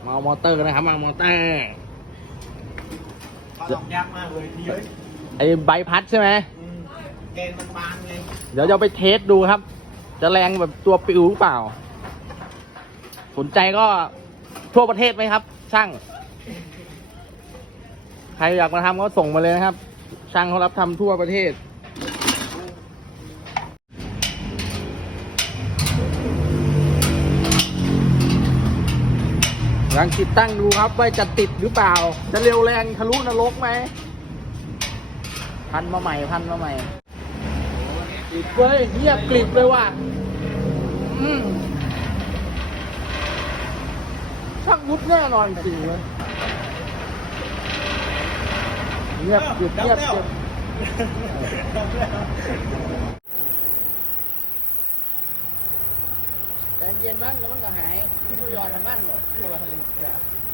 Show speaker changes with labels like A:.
A: มาเอามอเตอร์นะครับมาเอามอเตอร์
B: ปลาหลอกยากมากเลยพี่เอ้ย
A: ไอ้ใบพัดใช่ไหม
B: แกนมันบางไง
A: เดี๋ยวจะไปเทสดูครับ จะแรงแบบตัวปิวหรือเปล่า สนใจก็ทั่วประเทศไหมครับ ช่าง ใครอยากมาทำก็ส่งมาเลยนะครับ ช่างเขารับทำทั่วประเทศ ลองติดตั้งดูครับว่าจะติดหรือเปล่า จะเร็วแรงทะลุนรกไหม พันมาใหม่ติดเว้ยเงียบกริบเลยว่ะช่างมุดแน่นอนจริงเลยเงียบกริบเงียบกริบเย็นบ้างแล้วมันก็หายไม่ต้องยอดทางบ้านหรอก